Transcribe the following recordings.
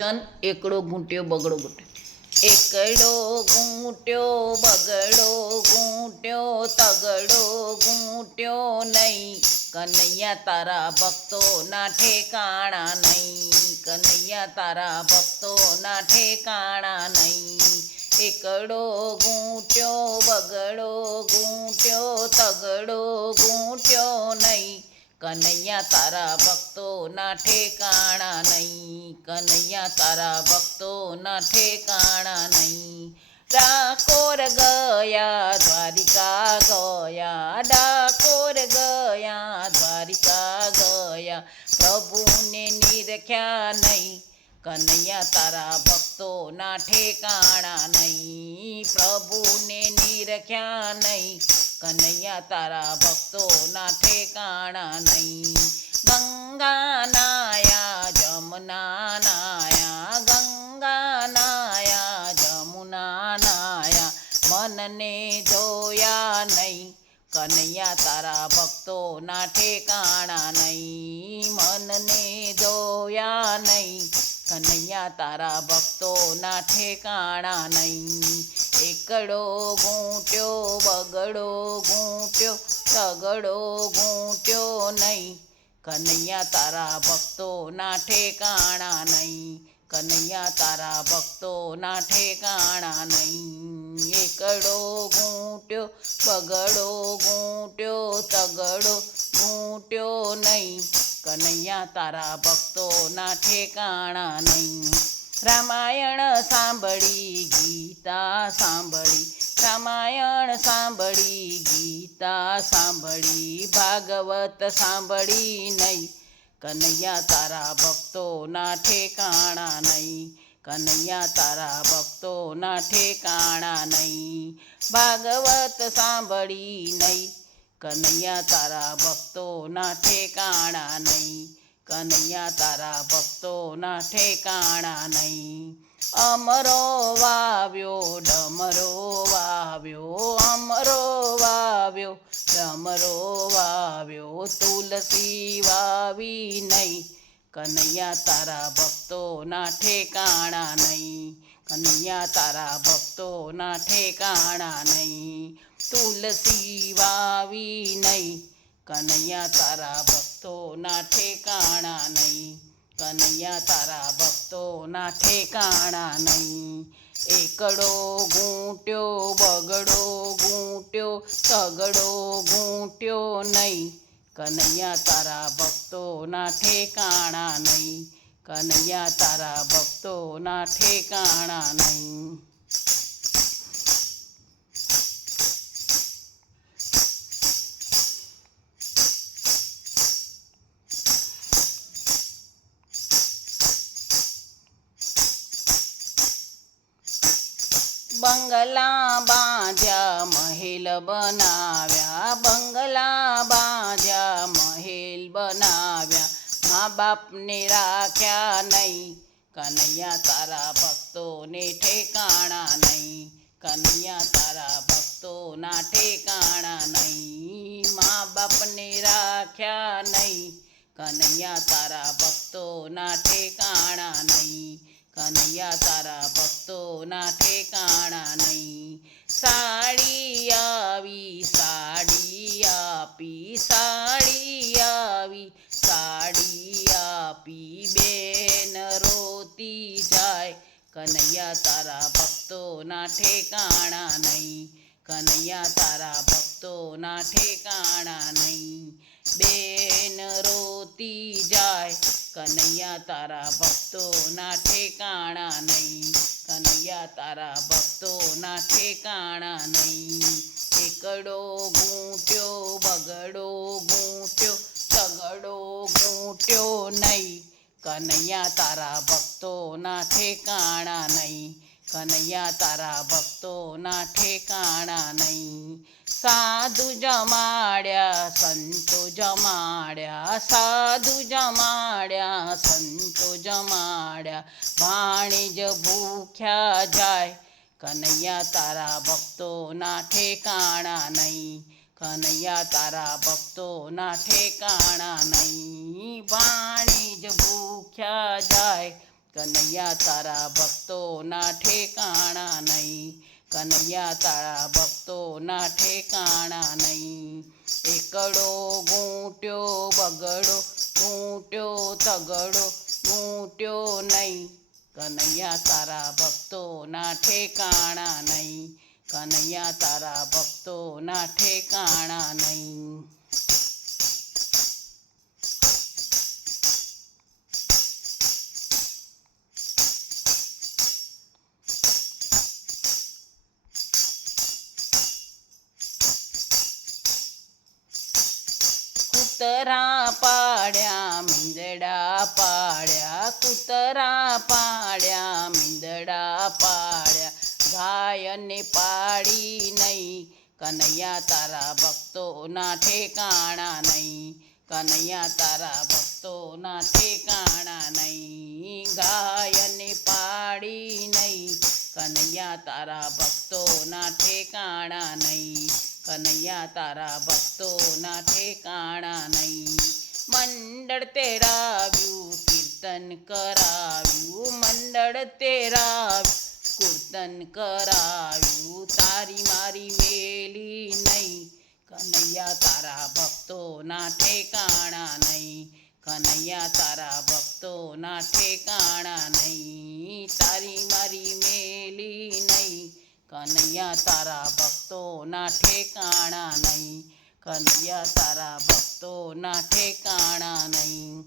ચન એકડો ઘૂંટ્યો બગડો ઘૂંટ્યો, એકડો ઘૂંટ્યો બગડો ઘૂંટ્યો તગડો ઘૂંટ્યો નહીં, કનૈયા તારા ભક્તોના ઠેકાણા નહીં, કનૈયા તારા ભક્તોના ઠેકાણા નહીં. એકડો ઘૂંટ્યો બગડો ઘૂંટ્યો તગડો ઘૂંટ્યો નહીં, કનૈયા તારા ભક્તોના ઠેકાણા નહીં, કનૈયા તારા ભક્તોના ઠેકાણા નહીં. ડાકોર ગયા દ્વારિકા ગયા, ડાકોર ગયા દ્વારિકા ગયા, પ્રભુને નિરખ્યા નહીં, કનૈયા તારા ભક્તોના ઠેકાણા નહીં, પ્રભુને નિરખ્યા નહીં, કનૈયા તારા ભક્તોના ઠેકાણા નહીં. ગંગા નાયા જમુના નાયા, ગંગા નાયા જમુના નાયા, મનને જોયા નહીં, કનૈયા તારા ભક્તોના ઠેકાણા નહીં, મનને જોયા નહીં, કનૈયા તારા ભક્તોના ઠેકાણા નહીં. એકડો ઘૂંટ્યો બગડો ઘૂંટ્યો તગડો ઘૂંટ્યો નહીં, કનૈયા તારા ભક્તોના ઠેકાણા નહીં, કનૈયા તારા ભક્તોના ઠેકાણા નહીં. એકડો ઘૂંટ્યો બગડો ઘૂંટ્યો તગડો ઘૂંટ્યો નહીં, કનૈયા તારા ભક્તોના ઠેકાણા નહીં. રામાયણ સાંભળી ગીતા સાંભળી, રામાયણ સાંભળી ગીતા સાંભળી, ભાગવત સાંભળી નહીં, કનૈયા તારા ભક્તોના ઠેકાણા નહીં, કનૈયા તારા ભક્તોના ઠેકાણા નહીં. ભાગવત સાંભળી નહીં, કનૈયા તારા ભક્તોના ઠેકાણા નહીં, કનૈયા તારા ભક્તોના ઠેકાણા નહીં. અમરો વાવ્યો ડમરો વાવ્યો, અમરો વાવ્યો ડમરો વાવ્યો, તુલસી વાવી નહીં, કનૈયા તારા ભક્તોના ઠેકાણા નહીં, કનૈયા તારા ભક્તોના ઠેકાણા નહીં. તુલસી વાવી નહીં, કનૈયા તારા ભક્તોના ઠેકાણા નહીં, કનૈયા તારા ભક્તોના ઠેકાણા નહીં. એકડો ઘૂંટ્યો બગડો ઘૂંટ્યો તગડો ઘૂંટ્યો નહીં, કનૈયા તારા ભક્તોના ઠેકાણા નહીં, કનૈયા તારા ભક્તોના ઠેકાણા નહીં. બંગલા બાંધ્યા મહેલ બનાવ્યા, બંગલા બાંધ્યા મહેલ બનાવ્યા, મા બાપને રાખ્યા નહીં, કનૈયા તારા ભક્તોને ઠેકાણા નહીં, કનૈયા તારા ભક્તોના ઠેકાણા નહીં. મા બાપને રાખ્યા નહીં, કનૈયા તારા ભક્તોના ઠેકાણા નહીં, કનૈયા તારા ભક્તોના ઠેકાણા નહીં. સાડી આવી સાડી આપી, સાડી આવી સાડી આપી, બેન રોતી જાય, કનૈયા તારા ભક્તોના ઠેકાણા નહીં, કનૈયા તારા ભક્તોના ઠેકાણા નહીં. બેન રોતી જાય, કનૈયા તારા ભક્તોના ઠેકાણા નહીં, કનૈયા તારા ભક્તોના ઠેકાણા નહીં. એકડો ઘૂંટ્યો બગડો ઘૂંટ્યો તગડો ઘૂંટ્યો નહીં, કનૈયા તારા ભક્તોના ઠેકાણા નહીં, કનૈયા તારા ભક્તોના ઠેકાણા નહીં. સાધુ જમાડ્યા સંતો જમાડ્યા, સાધુ જમાડ્યા સંતો જમાડ્યા, ભાણેજ ભૂખ્યા જાય, કનૈયા તારા ભક્તોના ઠેકાણા નહીં, કનૈયા તારા ભક્તોના ઠેકાણા નહીં. વાણી જ ભૂખ્યા જાય કનૈયા તારા ભક્તોના ઠેકાણા નહીં, કનૈયા તારા ભક્તોના ઠેકાણા નહીં. એકડો ઘૂંટ્યો બગડો, ઘૂંટ્યો તગડો, ઘૂંટ્યો નહીં, કનૈયા તારા ભક્તોના ઠેકાણા નહીં, કનૈયા તારા ભક્તોના ઠેકાણા નહીં. કૂતરા પાડ્યા મીંદડા પાડ્યા, કૂતરા પાડ્યા મીંદડા પાડ્યા, ગાયને પાડી નહીં, કનૈયા તારા ભક્તોના ઠેકાણા નહીં, કનૈયા તારા ભક્તોના ઠેકાણા નહીં. ગાયને પાડી નહીં, કનૈયા તારા ભક્તોના ઠેકાણા નહીં, કનૈયા તારા ભક્તોના ઠેકાણા નહીં. મંડળ તેરાવ્યું કીર્તન કરાવ્યું, મંડળ તેરાવ્યું કીર્તન કરાવ્યું, તારી મારી મેલી નહીં, કનૈયા તારા ભક્તોના ઠેકાણા નહીં, કનૈયા તારા ભક્તોના ઠેકાણા નહીં. તારી મારી મેલી નહીં, કનૈયા તારા ભક્તોના ઠેકાણા નહીં, કનૈયા તારા ભક્તોના ઠેકાણા નહીં.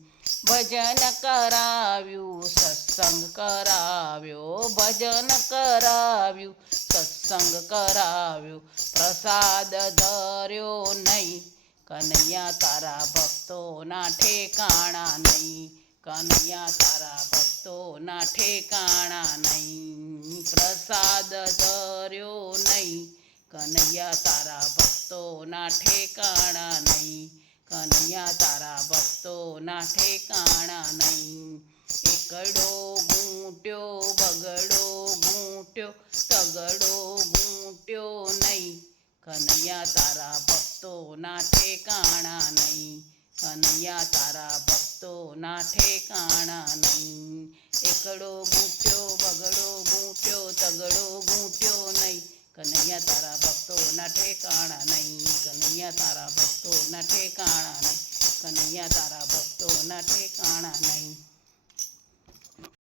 ભજન કરાવ્યું સત્સંગ કરાવ્યો, ભજન કરાવ્યું સત્સંગ કરાવ્યો, પ્રસાદ ધર્યો નહીં, કનૈયા તારા ભક્તોના ઠેકાણા નહીં, કનૈયા તારા ભક્તોના ઠેકાણા નહીં. પ્રસાદ ધર્યો નહીં, કનૈયા તારા ભક્તોના ઠેકાણા નહીં, કનૈયા તારા ભક્તોના ઠેકાણા નહીં. એકડો ઘૂંટ્યો બગડો, ઘૂંટ્યો તગડો, ઘૂંટ્યો નહીં, કનૈયા તારા ભક્તોના ઠેકાણા નહીં, કનૈયા તારા ભક્તોના ઠેકાણા નહીં. એકડો ઘૂંટ્યો બગડો, ઘૂંટ્યો તગડો, ઘૂંટ્યો નહીં, કનૈયા તારા ભક્તોના ઠેકાણા નહીં, કનૈયા તારા ભક્તોના ઠેકાણા નહીં, કનૈયા તારા ભક્તોના ઠેકાણા નહીં.